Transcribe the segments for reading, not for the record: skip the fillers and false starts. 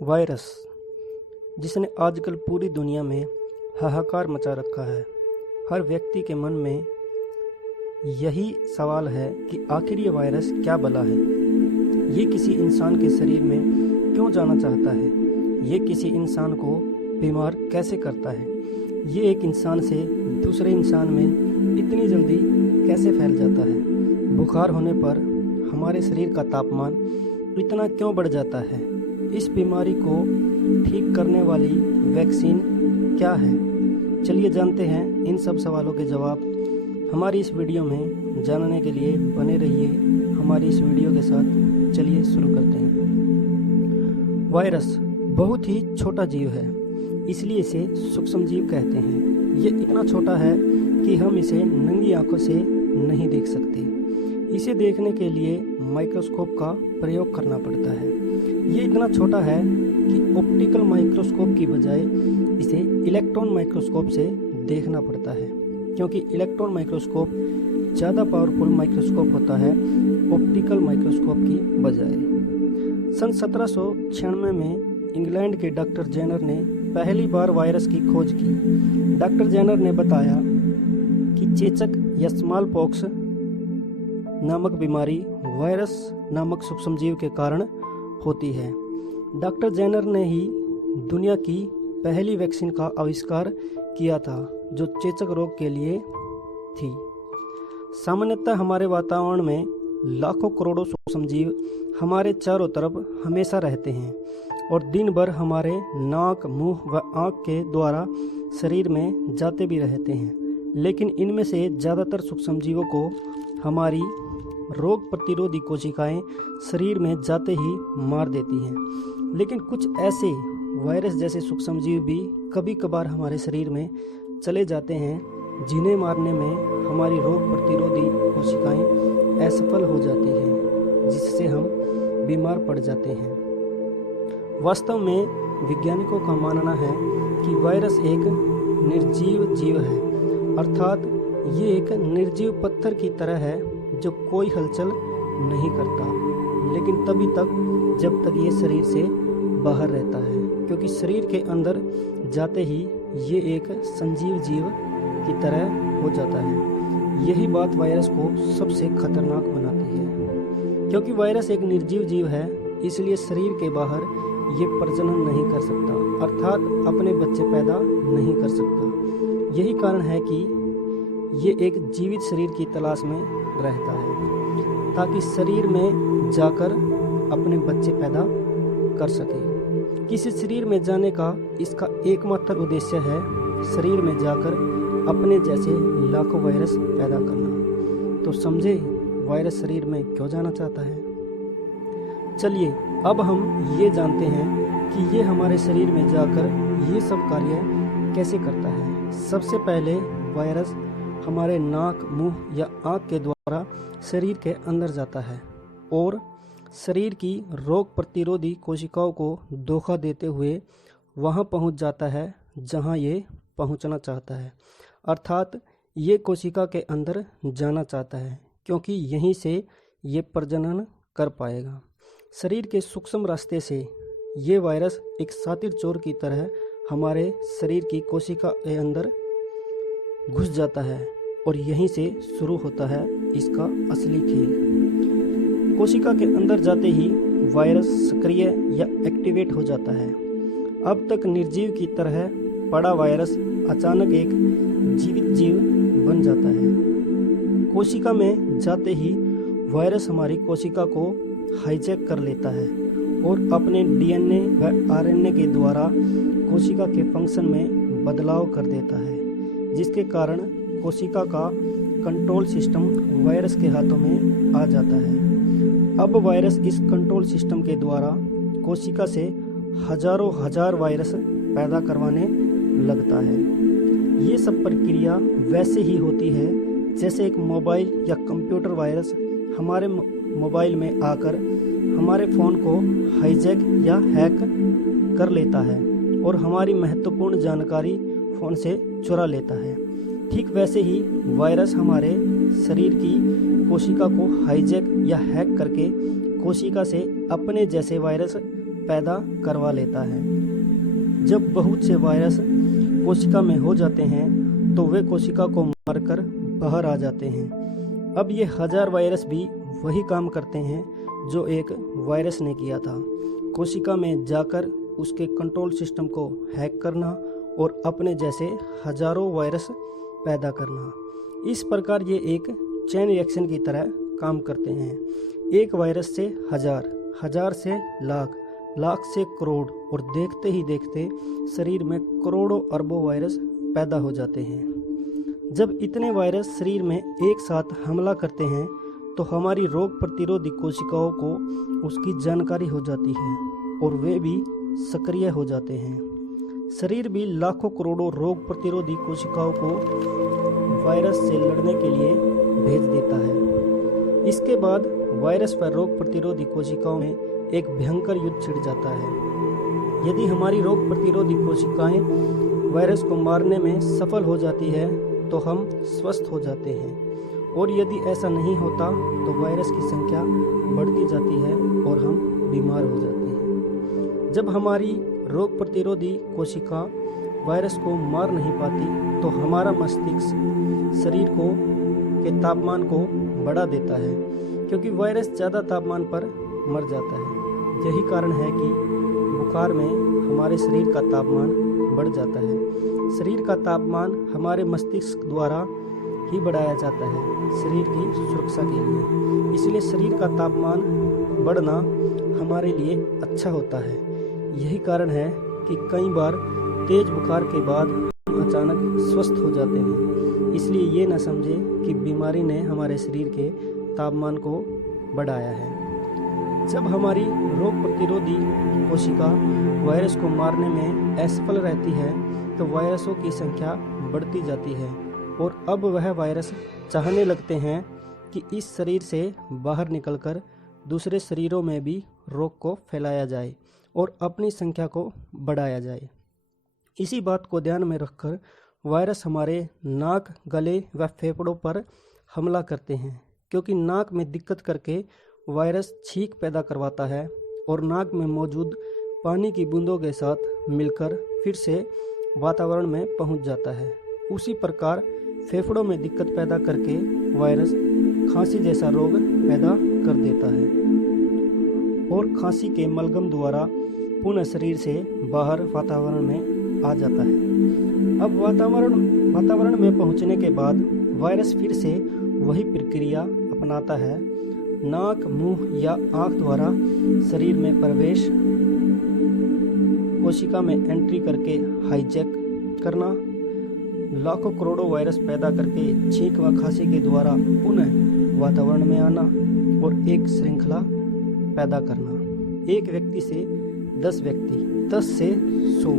Virus जिसने आजकल पूरी दुनिया में हाहाकार मचा रखा है। हर व्यक्ति के मन में यही सवाल है कि आखिर ये वायरस क्या बला है। ये किसी इंसान के शरीर में क्यों जाना चाहता है। ये किसी इंसान को बीमार कैसे करता है। ये एक इंसान से दूसरे इंसान में इतनी जल्दी कैसे फैल जाता है। बुखार होने पर हमारे शरीर का तापमान इतना क्यों बढ़ जाता है। इस बीमारी को ठीक करने वाली वैक्सीन क्या है। चलिए जानते हैं इन सब सवालों के जवाब हमारी इस वीडियो में। जानने के लिए बने रहिए हमारी इस वीडियो के साथ। चलिए शुरू करते हैं। वायरस बहुत ही छोटा जीव है, इसलिए इसे सूक्ष्म जीव कहते हैं। ये इतना छोटा है कि हम इसे नंगी आंखों से नहीं देख सकते। इसे देखने के लिए माइक्रोस्कोप का प्रयोग करना पड़ता है। ये इतना छोटा है कि ऑप्टिकल माइक्रोस्कोप की बजाय इसे इलेक्ट्रॉन माइक्रोस्कोप से देखना पड़ता है, क्योंकि इलेक्ट्रॉन माइक्रोस्कोप ज़्यादा पावरफुल माइक्रोस्कोप होता है ऑप्टिकल माइक्रोस्कोप की बजाय। सन 1796 में इंग्लैंड के डॉक्टर जेनर ने पहली बार वायरस की खोज की। डॉक्टर जेनर ने बताया कि चेचक या स्मॉल पॉक्स नामक बीमारी वायरस नामक सूक्ष्मजीव के कारण होती है। डॉक्टर जेनर ने ही दुनिया की पहली वैक्सीन का आविष्कार किया था जो चेचक रोग के लिए थी। सामान्यतः हमारे वातावरण में लाखों करोड़ों सूक्ष्मजीव हमारे चारों तरफ हमेशा रहते हैं और दिन भर हमारे नाक, मुंह व आँख के द्वारा शरीर में जाते भी रहते हैं। लेकिन इनमें से ज़्यादातर सूक्ष्मजीवों को हमारी रोग प्रतिरोधी कोशिकाएं शरीर में जाते ही मार देती हैं। लेकिन कुछ ऐसे वायरस जैसे सूक्ष्मजीव भी कभी कभार हमारे शरीर में चले जाते हैं जिन्हें मारने में हमारी रोग प्रतिरोधी कोशिकाएं असफल हो जाती हैं, जिससे हम बीमार पड़ जाते हैं। वास्तव में वैज्ञानिकों का मानना है कि वायरस एक निर्जीव जीव है, अर्थात ये एक निर्जीव पत्थर की तरह है जो कोई हलचल नहीं करता, लेकिन तभी तक जब तक ये शरीर से बाहर रहता है, क्योंकि शरीर के अंदर जाते ही ये एक संजीव जीव की तरह हो जाता है। यही बात वायरस को सबसे खतरनाक बनाती है। क्योंकि वायरस एक निर्जीव जीव है, इसलिए शरीर के बाहर ये प्रजनन नहीं कर सकता, अर्थात अपने बच्चे पैदा नहीं कर सकता। यही कारण है कि ये एक जीवित शरीर की तलाश में रहता है, ताकि शरीर में जाकर अपने बच्चे पैदा कर सके। किसी शरीर में जाने का इसका एकमात्र उद्देश्य है शरीर में जाकर अपने जैसे लाखों वायरस पैदा करना। तो समझे वायरस शरीर में क्यों जाना चाहता है। चलिए अब हम ये जानते हैं कि ये हमारे शरीर में जाकर ये सब कार्य कैसे करता है। सबसे पहले वायरस हमारे नाक, मुंह या आँख के द्वारा शरीर के अंदर जाता है और शरीर की रोग प्रतिरोधी कोशिकाओं को धोखा देते हुए वहां पहुंच जाता है जहां ये पहुंचना चाहता है, अर्थात ये कोशिका के अंदर जाना चाहता है, क्योंकि यहीं से ये प्रजनन कर पाएगा। शरीर के सूक्ष्म रास्ते से ये वायरस एक शातिर चोर की तरह हमारे शरीर की कोशिका के अंदर घुस जाता है और यहीं से शुरू होता है इसका असली खेल। कोशिका के अंदर जाते ही वायरस सक्रिय या एक्टिवेट हो जाता है। अब तक निर्जीव की तरह पड़ा वायरस अचानक एक जीवित जीव बन जाता है। कोशिका में जाते ही वायरस हमारी कोशिका को हाईजैक कर लेता है और अपने डीएनए व आरएनए के द्वारा कोशिका के फंक्शन में बदलाव कर देता है, जिसके कारण कोशिका का कंट्रोल सिस्टम वायरस के हाथों में आ जाता है। अब वायरस इस कंट्रोल सिस्टम के द्वारा कोशिका से हजारों हजार वायरस पैदा करवाने लगता है। ये सब प्रक्रिया वैसे ही होती है जैसे एक मोबाइल या कंप्यूटर वायरस हमारे मोबाइल में आकर हमारे फ़ोन को हाईजैक या हैक कर लेता है और हमारी महत्वपूर्ण जानकारी फ़ोन से चुरा लेता है। ठीक वैसे ही वायरस हमारे शरीर की कोशिका को हाईजैक या हैक करके कोशिका से अपने जैसे वायरस पैदा करवा लेता है। जब बहुत से वायरस कोशिका में हो जाते हैं तो वे कोशिका को मारकर बाहर आ जाते हैं। अब ये 1000 वायरस भी वही काम करते हैं जो एक वायरस ने किया था, कोशिका में जाकर उसके कंट्रोल सिस्टम को हैक करना और अपने जैसे हजारों वायरस पैदा करना। इस प्रकार ये एक चेन रिएक्शन की तरह काम करते हैं। एक वायरस से 1000, 1000 से लाख, लाख से करोड़ और देखते ही देखते शरीर में करोड़ों अरबों वायरस पैदा हो जाते हैं। जब इतने वायरस शरीर में एक साथ हमला करते हैं तो हमारी रोग प्रतिरोधी कोशिकाओं को उसकी जानकारी हो जाती है और वे भी सक्रिय हो जाते हैं। शरीर भी लाखों करोड़ों रोग प्रतिरोधी कोशिकाओं को वायरस से लड़ने के लिए भेज देता है। इसके बाद वायरस व रोग प्रतिरोधी कोशिकाओं में एक भयंकर युद्ध छिड़ जाता है। यदि हमारी रोग प्रतिरोधी कोशिकाएं वायरस को मारने में सफल हो जाती है तो हम स्वस्थ हो जाते हैं, और यदि ऐसा नहीं होता तो वायरस की संख्या बढ़ती जाती है और हम बीमार हो जाते हैं। जब हमारी रोग प्रतिरोधी कोशिका वायरस को मार नहीं पाती तो हमारा मस्तिष्क शरीर को के तापमान को बढ़ा देता है, क्योंकि वायरस ज़्यादा तापमान पर मर जाता है। यही कारण है कि बुखार में हमारे शरीर का तापमान बढ़ जाता है। शरीर का तापमान हमारे मस्तिष्क द्वारा ही बढ़ाया जाता है शरीर की सुरक्षा के लिए। इसलिए शरीर का तापमान बढ़ना हमारे लिए अच्छा होता है। यही कारण है कि कई बार तेज बुखार के बाद हम अचानक स्वस्थ हो जाते हैं। इसलिए ये न समझें कि बीमारी ने हमारे शरीर के तापमान को बढ़ाया है। जब हमारी रोग प्रतिरोधी कोशिका वायरस को मारने में असफल रहती है तो वायरसों की संख्या बढ़ती जाती है, और अब वह वायरस चाहने लगते हैं कि इस शरीर से बाहर निकलकर दूसरे शरीरों में भी रोग को फैलाया जाए और अपनी संख्या को बढ़ाया जाए। इसी बात को ध्यान में रखकर वायरस हमारे नाक, गले व फेफड़ों पर हमला करते हैं, क्योंकि नाक में दिक्कत करके वायरस छींक पैदा करवाता है और नाक में मौजूद पानी की बूंदों के साथ मिलकर फिर से वातावरण में पहुंच जाता है। उसी प्रकार फेफड़ों में दिक्कत पैदा करके वायरस खांसी जैसा रोग पैदा कर देता है और खांसी के मलगम द्वारा पुनः शरीर से बाहर वातावरण में आ जाता है। अब वातावरण में पहुंचने के बाद वायरस फिर से वही प्रक्रिया अपनाता है। नाक, मुंह या आंख द्वारा शरीर में प्रवेश, कोशिका में एंट्री करके हाईजैक करना, लाखों करोड़ों वायरस पैदा करके छींक व खांसी के द्वारा पुनः वातावरण में आना और एक श्रृंखला पैदा करना। एक व्यक्ति से 10 व्यक्ति, 10 से 100,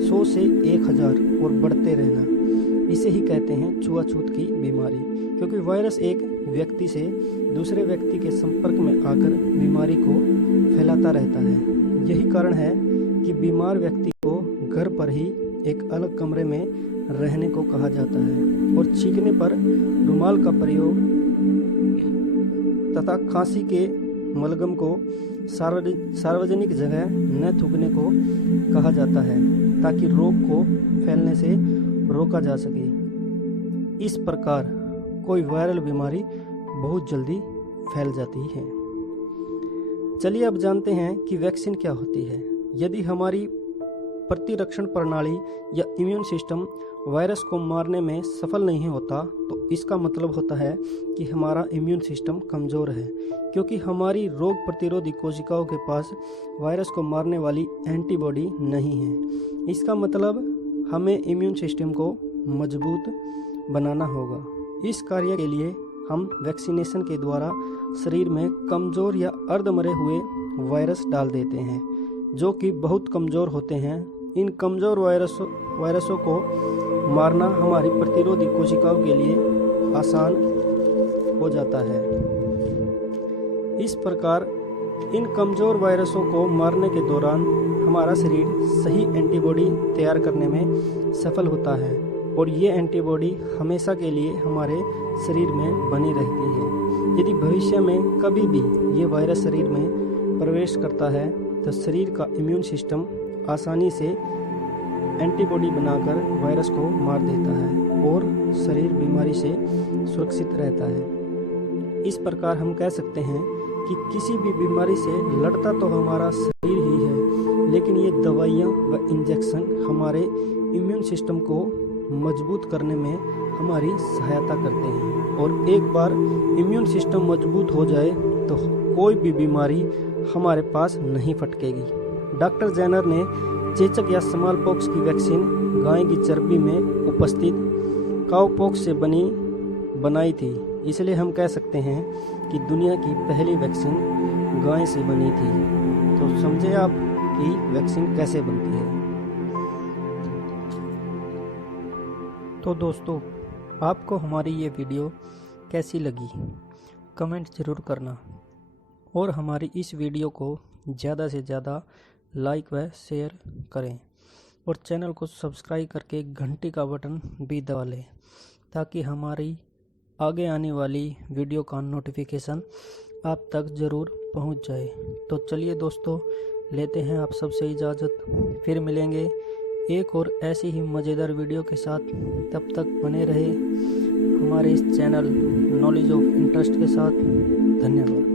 100 से 1000 और बढ़ते रहना। इसे ही कहते हैं छुआछूत की बीमारी, क्योंकि वायरस एक व्यक्ति से दूसरे व्यक्ति के संपर्क में आकर बीमारी को फैलाता रहता है। यही कारण है कि बीमार व्यक्ति को घर पर ही एक अलग कमरे में रहने को कहा जाता है और छींकने पर रुमाल का प्रयोग तथा खांसी के मलगम को सार्वजनिक जगह न थूकने को कहा जाता है, ताकि रोग को फैलने से रोका जा सके। इस प्रकार कोई वायरल बीमारी बहुत जल्दी फैल जाती है। चलिए अब जानते हैं कि वैक्सीन क्या होती है। यदि हमारी प्रतिरक्षण प्रणाली या इम्यून सिस्टम वायरस को मारने में सफल नहीं होता तो इसका मतलब होता है कि हमारा इम्यून सिस्टम कमज़ोर है, क्योंकि हमारी रोग प्रतिरोधी कोशिकाओं के पास वायरस को मारने वाली एंटीबॉडी नहीं है। इसका मतलब हमें इम्यून सिस्टम को मजबूत बनाना होगा। इस कार्य के लिए हम वैक्सीनेशन के द्वारा शरीर में कमज़ोर या अर्धमरे हुए वायरस डाल देते हैं, जो कि बहुत कमज़ोर होते हैं। इन कमज़ोर वायरसों को मारना हमारी प्रतिरोधी कोशिकाओं के लिए आसान हो जाता है। इस प्रकार इन कमज़ोर वायरसों को मारने के दौरान हमारा शरीर सही एंटीबॉडी तैयार करने में सफल होता है और ये एंटीबॉडी हमेशा के लिए हमारे शरीर में बनी रहती है। यदि भविष्य में कभी भी ये वायरस शरीर में प्रवेश करता है तो शरीर का इम्यून सिस्टम आसानी से एंटीबॉडी बनाकर वायरस को मार देता है और शरीर बीमारी से सुरक्षित रहता है। इस प्रकार हम कह सकते हैं कि किसी भी बीमारी से लड़ता तो हमारा शरीर ही है, लेकिन ये दवाइयाँ व इंजेक्शन हमारे इम्यून सिस्टम को मजबूत करने में हमारी सहायता करते हैं। और एक बार इम्यून सिस्टम मजबूत हो जाए तो कोई भी बीमारी हमारे पास नहीं फटकेगी। डॉक्टर जेनर ने चेचक या स्मॉल पॉक्स की वैक्सीन गाय की चर्बी में उपस्थित काउपॉक्स से बनाई थी। इसलिए हम कह सकते हैं कि दुनिया की पहली वैक्सीन गाय से बनी थी। तो समझे आप कि वैक्सीन कैसे बनती है। तो दोस्तों, आपको हमारी ये वीडियो कैसी लगी कमेंट ज़रूर करना और हमारी इस वीडियो को ज़्यादा से ज़्यादा लाइक व शेयर करें और चैनल को सब्सक्राइब करके घंटी का बटन भी दबा लें ताकि हमारी आगे आने वाली वीडियो का नोटिफिकेशन आप तक ज़रूर पहुंच जाए। तो चलिए दोस्तों, लेते हैं आप सबसे इजाज़त। फिर मिलेंगे एक और ऐसी ही मज़ेदार वीडियो के साथ। तब तक बने रहे हमारे इस चैनल नॉलेज ऑफ इंटरेस्ट के साथ। धन्यवाद।